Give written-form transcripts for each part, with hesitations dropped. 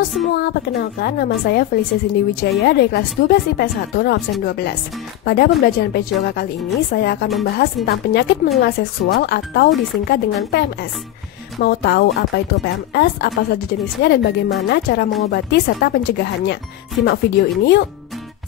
Halo semua, perkenalkan nama saya Felicia Cindy Wijaya dari kelas 12 IPS 1 absen 12. Pada pembelajaran PJOK kali ini, saya akan membahas tentang penyakit menular seksual atau disingkat dengan PMS. Mau tahu apa itu PMS, apa saja jenisnya, dan bagaimana cara mengobati serta pencegahannya? Simak video ini yuk!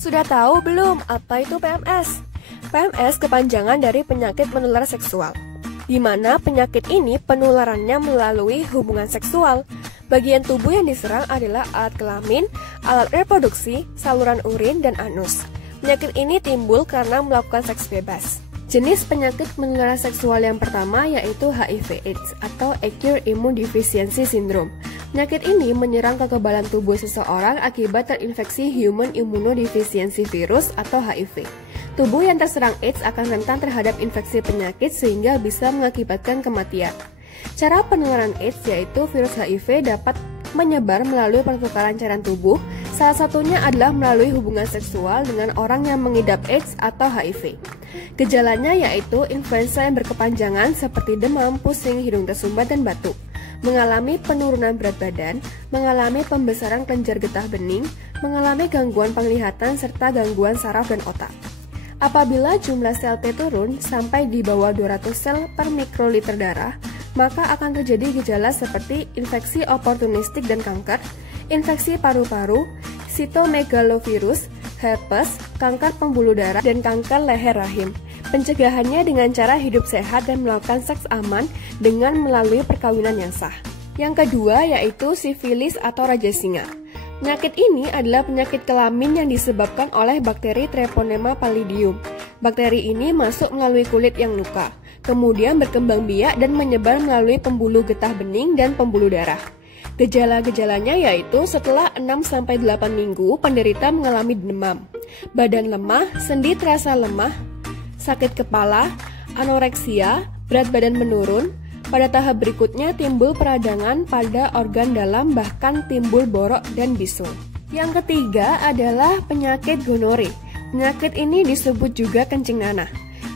Sudah tahu belum apa itu PMS? PMS kepanjangan dari penyakit menular seksual, di mana penyakit ini penularannya melalui hubungan seksual. Bagian tubuh yang diserang adalah alat kelamin, alat reproduksi, saluran urin, dan anus. Penyakit ini timbul karena melakukan seks bebas. Jenis penyakit menular seksual yang pertama yaitu HIV/AIDS atau Acute Immune Deficiency Syndrome. Penyakit ini menyerang kekebalan tubuh seseorang akibat terinfeksi Human Immunodeficiency Virus atau HIV. Tubuh yang terserang AIDS akan rentan terhadap infeksi penyakit sehingga bisa mengakibatkan kematian. Cara penularan AIDS yaitu virus HIV dapat menyebar melalui pertukaran cairan tubuh, salah satunya adalah melalui hubungan seksual dengan orang yang mengidap AIDS atau HIV. Gejalanya yaitu influenza yang berkepanjangan seperti demam, pusing, hidung tersumbat, dan batuk, mengalami penurunan berat badan, mengalami pembesaran kelenjar getah bening, mengalami gangguan penglihatan, serta gangguan saraf dan otak. Apabila jumlah sel T turun sampai di bawah 200 sel per mikroliter darah, maka akan terjadi gejala seperti infeksi oportunistik dan kanker, infeksi paru-paru, sitomegalovirus, herpes, kanker pembuluh darah, dan kanker leher rahim. Pencegahannya dengan cara hidup sehat dan melakukan seks aman dengan melalui perkawinan yang sah. Yang kedua yaitu sifilis atau raja singa. Penyakit ini adalah penyakit kelamin yang disebabkan oleh bakteri Treponema pallidum. Bakteri ini masuk melalui kulit yang luka, kemudian berkembang biak dan menyebar melalui pembuluh getah bening dan pembuluh darah. Gejala-gejalanya yaitu setelah 6-8 minggu penderita mengalami demam, badan lemah, sendi terasa lemah, sakit kepala, anoreksia, berat badan menurun. Pada tahap berikutnya timbul peradangan pada organ dalam, bahkan timbul borok dan bisul. Yang ketiga adalah penyakit gonore. Penyakit ini disebut juga kencing nanah.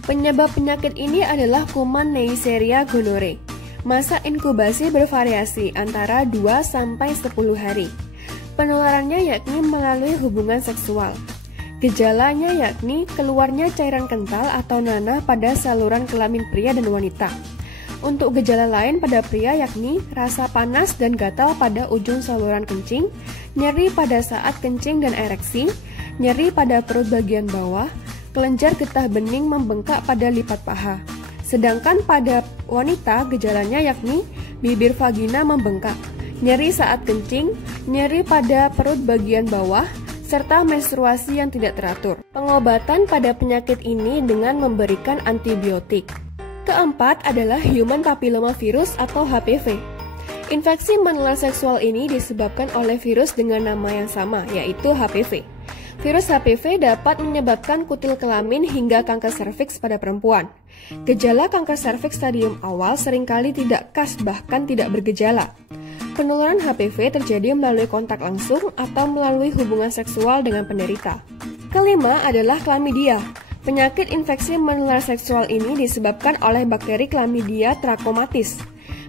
Penyebab penyakit ini adalah kuman Neisseria gonorrhoeae. Masa inkubasi bervariasi antara 2-10 hari. Penularannya yakni melalui hubungan seksual. Gejalanya yakni keluarnya cairan kental atau nanah pada saluran kelamin pria dan wanita. Untuk gejala lain pada pria yakni rasa panas dan gatal pada ujung saluran kencing, nyeri pada saat kencing dan ereksi, nyeri pada perut bagian bawah, kelenjar getah bening membengkak pada lipat paha. Sedangkan pada wanita gejalanya yakni bibir vagina membengkak, nyeri saat kencing, nyeri pada perut bagian bawah, serta menstruasi yang tidak teratur. Pengobatan pada penyakit ini dengan memberikan antibiotik. Keempat adalah Human Papillomavirus atau HPV. Infeksi menular seksual ini disebabkan oleh virus dengan nama yang sama, yaitu HPV. Virus HPV dapat menyebabkan kutil kelamin hingga kanker serviks pada perempuan. Gejala kanker serviks stadium awal seringkali tidak khas, bahkan tidak bergejala. Penularan HPV terjadi melalui kontak langsung atau melalui hubungan seksual dengan penderita. Kelima adalah Chlamydia. Penyakit infeksi menular seksual ini disebabkan oleh bakteri Chlamydia trachomatis.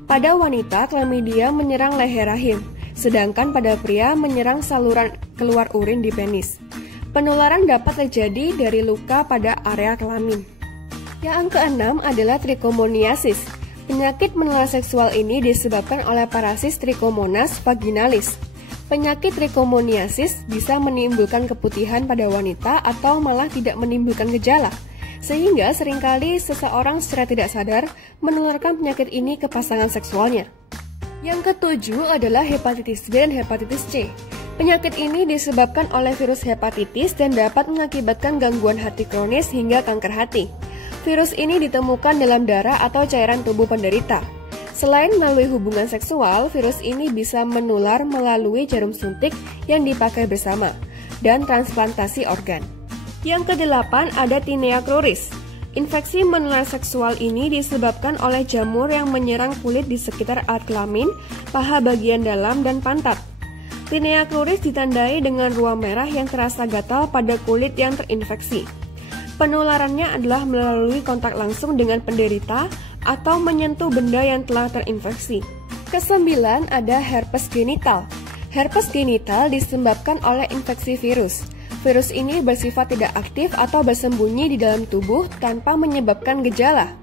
Pada wanita, Chlamydia menyerang leher rahim, sedangkan pada pria menyerang saluran keluar urin di penis. Penularan dapat terjadi dari luka pada area kelamin. Yang keenam adalah trichomoniasis. Penyakit menular seksual ini disebabkan oleh parasit Trichomonas vaginalis. Penyakit trichomoniasis bisa menimbulkan keputihan pada wanita atau malah tidak menimbulkan gejala, sehingga seringkali seseorang secara tidak sadar menularkan penyakit ini ke pasangan seksualnya. Yang ketujuh adalah hepatitis B dan hepatitis C. Penyakit ini disebabkan oleh virus hepatitis dan dapat mengakibatkan gangguan hati kronis hingga kanker hati. Virus ini ditemukan dalam darah atau cairan tubuh penderita. Selain melalui hubungan seksual, virus ini bisa menular melalui jarum suntik yang dipakai bersama, dan transplantasi organ. Yang kedelapan ada Tinea cruris. Infeksi menular seksual ini disebabkan oleh jamur yang menyerang kulit di sekitar alat kelamin, paha bagian dalam, dan pantat. Tinea cruris ditandai dengan ruam merah yang terasa gatal pada kulit yang terinfeksi. Penularannya adalah melalui kontak langsung dengan penderita atau menyentuh benda yang telah terinfeksi. Kesembilan ada herpes genital. Herpes genital disebabkan oleh infeksi virus. Virus ini bersifat tidak aktif atau bersembunyi di dalam tubuh tanpa menyebabkan gejala.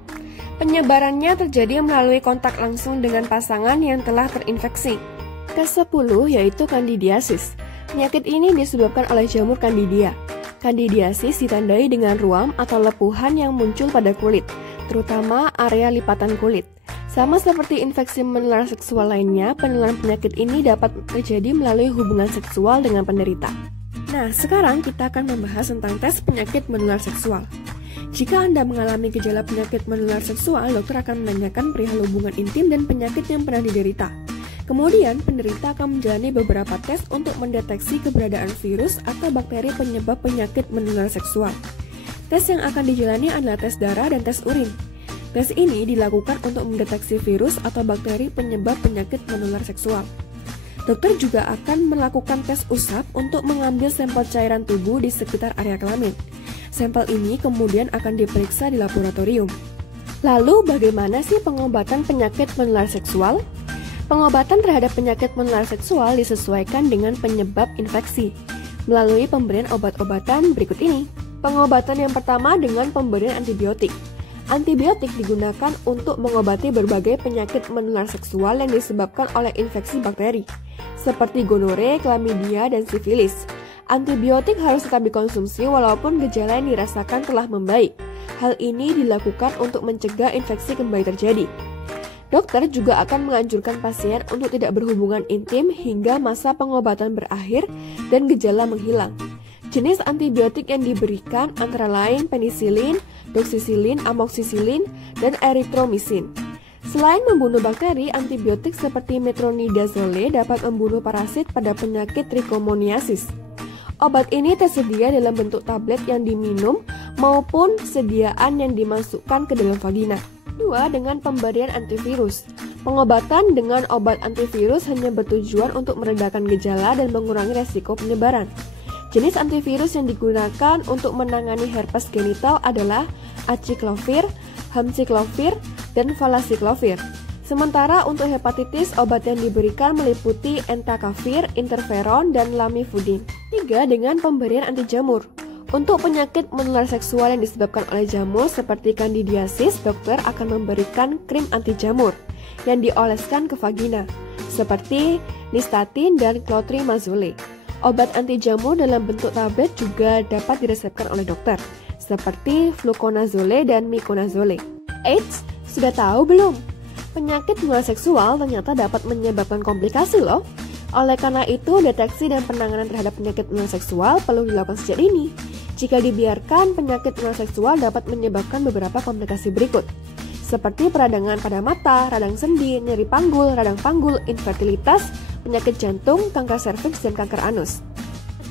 Penyebarannya terjadi melalui kontak langsung dengan pasangan yang telah terinfeksi. Ke-10 yaitu kandidiasis. Penyakit ini disebabkan oleh jamur Candida. Kandidiasis ditandai dengan ruam atau lepuhan yang muncul pada kulit, terutama area lipatan kulit. Sama seperti infeksi menular seksual lainnya, penularan penyakit ini dapat terjadi melalui hubungan seksual dengan penderita. Nah, sekarang kita akan membahas tentang tes penyakit menular seksual. Jika Anda mengalami gejala penyakit menular seksual, dokter akan menanyakan perihal hubungan intim dan penyakit yang pernah diderita. Kemudian, penderita akan menjalani beberapa tes untuk mendeteksi keberadaan virus atau bakteri penyebab penyakit menular seksual. Tes yang akan dijalani adalah tes darah dan tes urin. Tes ini dilakukan untuk mendeteksi virus atau bakteri penyebab penyakit menular seksual. Dokter juga akan melakukan tes usap untuk mengambil sampel cairan tubuh di sekitar area kelamin. Sampel ini kemudian akan diperiksa di laboratorium. Lalu bagaimana sih pengobatan penyakit menular seksual? Pengobatan terhadap penyakit menular seksual disesuaikan dengan penyebab infeksi melalui pemberian obat-obatan berikut ini. Pengobatan yang pertama dengan pemberian antibiotik. Antibiotik digunakan untuk mengobati berbagai penyakit menular seksual yang disebabkan oleh infeksi bakteri, seperti gonore, chlamydia, dan sifilis. Antibiotik harus tetap dikonsumsi walaupun gejala yang dirasakan telah membaik. Hal ini dilakukan untuk mencegah infeksi kembali terjadi. Dokter juga akan menganjurkan pasien untuk tidak berhubungan intim hingga masa pengobatan berakhir dan gejala menghilang. Jenis antibiotik yang diberikan antara lain penisilin, doxycycline, amoxicillin, dan erythromycin. Selain membunuh bakteri, antibiotik seperti metronidazole dapat membunuh parasit pada penyakit trichomoniasis. Obat ini tersedia dalam bentuk tablet yang diminum maupun sediaan yang dimasukkan ke dalam vagina. 2. Dengan pemberian antivirus. Pengobatan dengan obat antivirus hanya bertujuan untuk meredakan gejala dan mengurangi resiko penyebaran. Jenis antivirus yang digunakan untuk menangani herpes genital adalah aciclovir, hamciclovir, dan valacyclovir. Sementara untuk hepatitis, obat yang diberikan meliputi entecavir, interferon, dan lamivudin. 3. Dengan pemberian anti jamur. Untuk penyakit menular seksual yang disebabkan oleh jamur seperti kandidiasis, dokter akan memberikan krim anti jamur yang dioleskan ke vagina, seperti nystatin dan clotrimazole. Obat anti jamur dalam bentuk tablet juga dapat diresepkan oleh dokter, seperti fluconazole dan miconazole. Eits, sudah tahu belum? Penyakit menular seksual ternyata dapat menyebabkan komplikasi loh. Oleh karena itu, deteksi dan penanganan terhadap penyakit menular seksual perlu dilakukan sejak dini. Jika dibiarkan, penyakit menular seksual dapat menyebabkan beberapa komplikasi berikut, seperti peradangan pada mata, radang sendi, nyeri panggul, radang panggul, infertilitas, penyakit jantung, kanker serviks, dan kanker anus.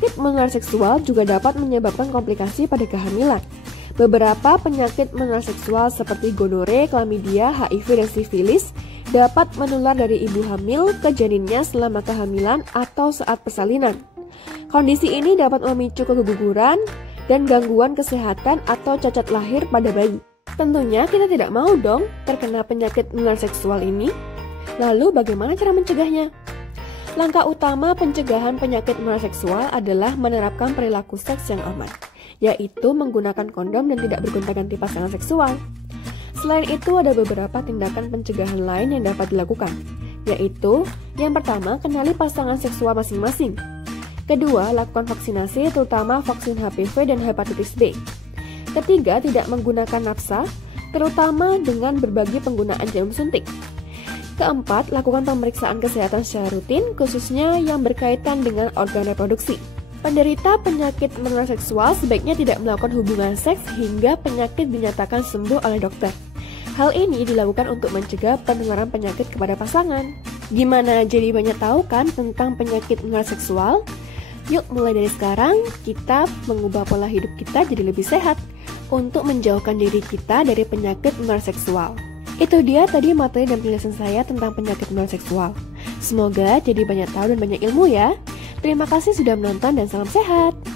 Penyakit menular seksual juga dapat menyebabkan komplikasi pada kehamilan. Beberapa penyakit menular seksual seperti gonore, chlamydia, HIV, dan sifilis dapat menular dari ibu hamil ke janinnya selama kehamilan atau saat persalinan. Kondisi ini dapat memicu keguguran dan gangguan kesehatan atau cacat lahir pada bayi. Tentunya kita tidak mau dong terkena penyakit menular seksual ini. Lalu bagaimana cara mencegahnya? Langkah utama pencegahan penyakit menular seksual adalah menerapkan perilaku seks yang aman, yaitu menggunakan kondom dan tidak bergonta-ganti pasangan seksual. Selain itu, ada beberapa tindakan pencegahan lain yang dapat dilakukan, yaitu yang pertama, kenali pasangan seksual masing-masing. Kedua, lakukan vaksinasi, terutama vaksin HPV dan hepatitis B. Ketiga, tidak menggunakan nafsa, terutama dengan berbagi penggunaan jarum suntik. Keempat, lakukan pemeriksaan kesehatan secara rutin, khususnya yang berkaitan dengan organ reproduksi. Penderita penyakit menular seksual sebaiknya tidak melakukan hubungan seks hingga penyakit dinyatakan sembuh oleh dokter. Hal ini dilakukan untuk mencegah penularan penyakit kepada pasangan. Gimana jadi banyak tahu kan tentang penyakit menular seksual? Yuk mulai dari sekarang kita mengubah pola hidup kita jadi lebih sehat untuk menjauhkan diri kita dari penyakit menular seksual. Itu dia tadi materi dan penjelasan saya tentang penyakit menular seksual. Semoga jadi banyak tahu dan banyak ilmu ya. Terima kasih sudah menonton dan salam sehat.